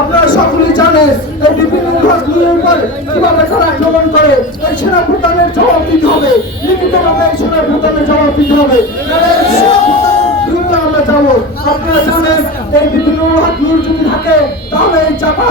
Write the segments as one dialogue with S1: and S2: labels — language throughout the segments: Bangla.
S1: আপনারা সকলেই জানেন, এই বিভিন্ন বিভাগগুলোর উপর কীভাবে তারা আক্রমণ করে, এই সেনা ভুটানের জবাব দিতে হবে। লিখিতভাবে এই সেনা ভুটানের জবাব দিতে হবে। আমরা যাব। আপনারা জানেন, এই বিভিন্ন বিভাগগুলোর যদি থাকে তাহলে এই চাপা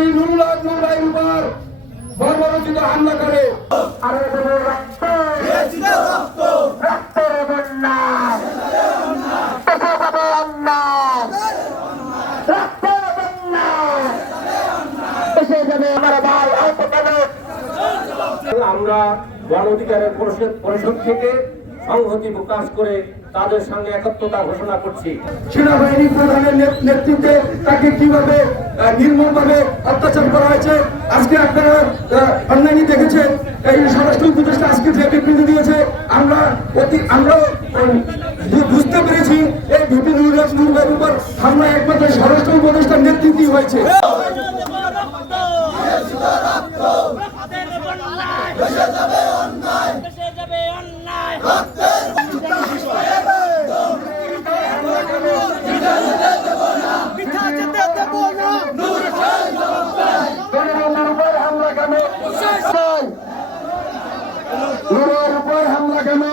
S2: বিবি নুরুল হক উপর বর্বরচিত হামলা করে।
S3: আরে দেবো রক্ত রক্তের বন্যা আমার
S2: গণ অধিকারের পরিষদ থেকে সংহতি প্রকাশ করে তাদের সঙ্গে একত্রতা ঘোষণা করছি। সেনাবাহিনী প্রধানের নেতৃত্বে তাকে কীভাবে নির্মমভাবে অত্যাচার করা হয়েছে আজকে আপনারা অনলাইনে দেখেছেন। এই স্বরাষ্ট্র উপদেষ্টা আজকে যে বিবৃতি দিয়েছে আমরা অতি আমরা বুঝতে পেরেছি এই বিপিন নুরের উপর হামলা একমাত্র স্বরাষ্ট্র উপদেষ্টার নেতৃত্বই হয়েছে।
S4: দেশে যাবে অন্যায়।
S3: উপর হামলা কেন?